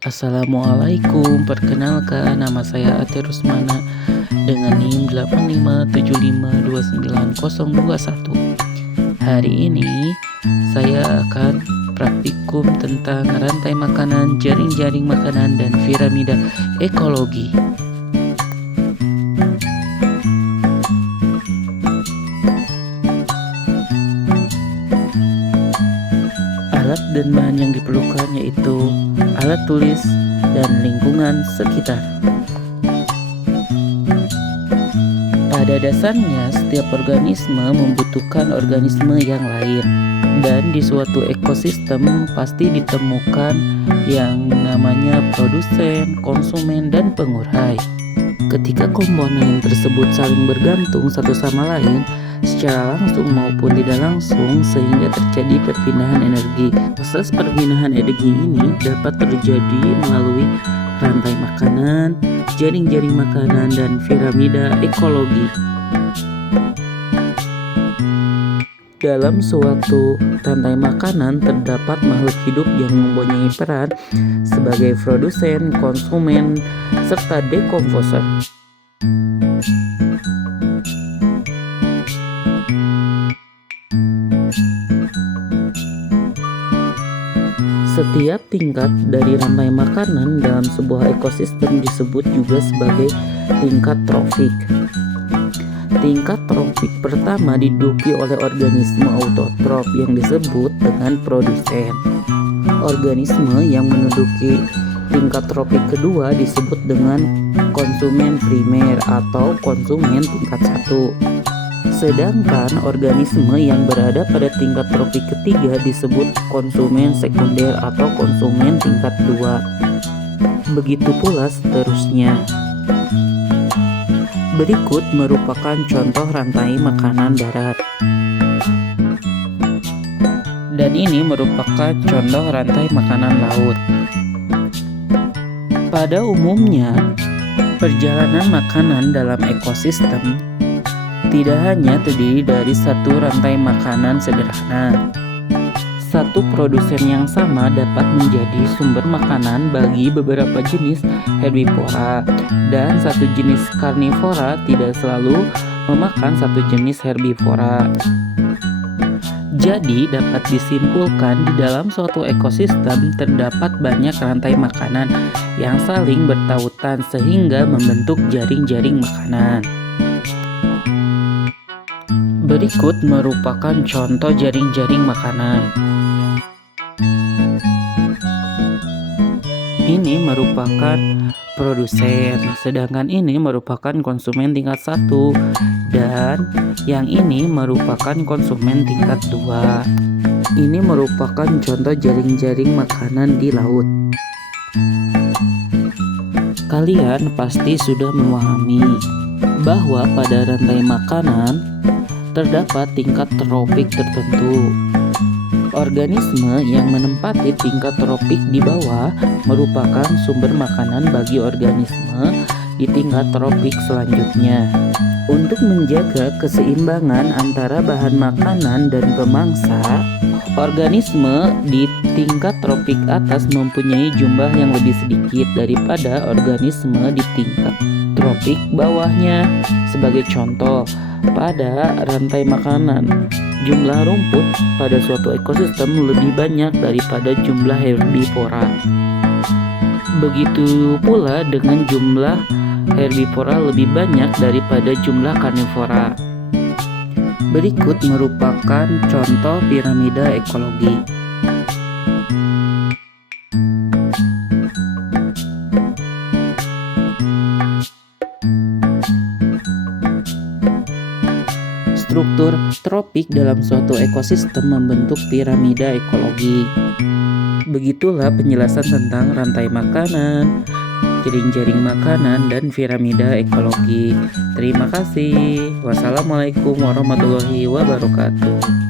Assalamualaikum, perkenalkan nama saya Ati Rusmana dengan NIM 8575290021. Hari ini saya akan praktikum tentang rantai makanan, jaring-jaring makanan, dan piramida ekologi. Alat dan bahan yang diperlukan yaitu alat tulis dan lingkungan sekitar. Pada dasarnya, setiap organisme membutuhkan organisme yang lain, dan di suatu ekosistem pasti ditemukan yang namanya produsen, konsumen, dan pengurai. Ketika komponen tersebut saling bergantung satu sama lain, secara langsung maupun tidak langsung, sehingga terjadi perpindahan energi. Proses perpindahan energi ini dapat terjadi melalui rantai makanan, jaring-jaring makanan, dan piramida ekologi. Dalam suatu rantai makanan terdapat makhluk hidup yang mempunyai peran sebagai produsen, konsumen, serta dekomposer. Setiap tingkat dari rantai makanan dalam sebuah ekosistem disebut juga sebagai tingkat trofik. Tingkat trofik pertama diduduki oleh organisme autotrof yang disebut dengan produsen. Organisme yang menduduki tingkat trofik kedua disebut dengan konsumen primer atau konsumen tingkat 1. Sedangkan organisme yang berada pada tingkat trofik ketiga disebut konsumen sekunder atau konsumen tingkat 2. Begitu pula seterusnya. Berikut merupakan contoh rantai makanan darat. Dan ini merupakan contoh rantai makanan laut. Pada umumnya, perjalanan makanan dalam ekosistem tidak hanya terdiri dari satu rantai makanan sederhana. Satu produsen yang sama dapat menjadi sumber makanan bagi beberapa jenis herbivora, dan satu jenis karnivora tidak selalu memakan satu jenis herbivora. Jadi dapat disimpulkan di dalam suatu ekosistem terdapat banyak rantai makanan yang saling bertautan sehingga membentuk jaring-jaring makanan. Berikut merupakan contoh jaring-jaring makanan. Ini merupakan produsen, sedangkan ini merupakan konsumen tingkat 1, dan yang ini merupakan konsumen tingkat 2. Ini merupakan contoh jaring-jaring makanan di laut. Kalian pasti sudah memahami bahwa pada rantai makanan terdapat tingkat tropik tertentu. Organisme yang menempati tingkat tropik di bawah merupakan sumber makanan bagi organisme di tingkat tropik selanjutnya. Untuk menjaga keseimbangan antara bahan makanan dan pemangsa, organisme di tingkat tropik atas mempunyai jumlah yang lebih sedikit daripada organisme di tingkat tropik bawahnya. Sebagai contoh, pada rantai makanan, jumlah rumput pada suatu ekosistem lebih banyak daripada jumlah herbivora. Begitu pula dengan jumlah herbivora lebih banyak daripada jumlah karnivora. Berikut merupakan contoh piramida ekologi. Struktur tropik dalam suatu ekosistem membentuk piramida ekologi. Begitulah penjelasan tentang rantai makanan, jaring-jaring makanan, dan piramida ekologi. Terima kasih. Wassalamualaikum warahmatullahi wabarakatuh.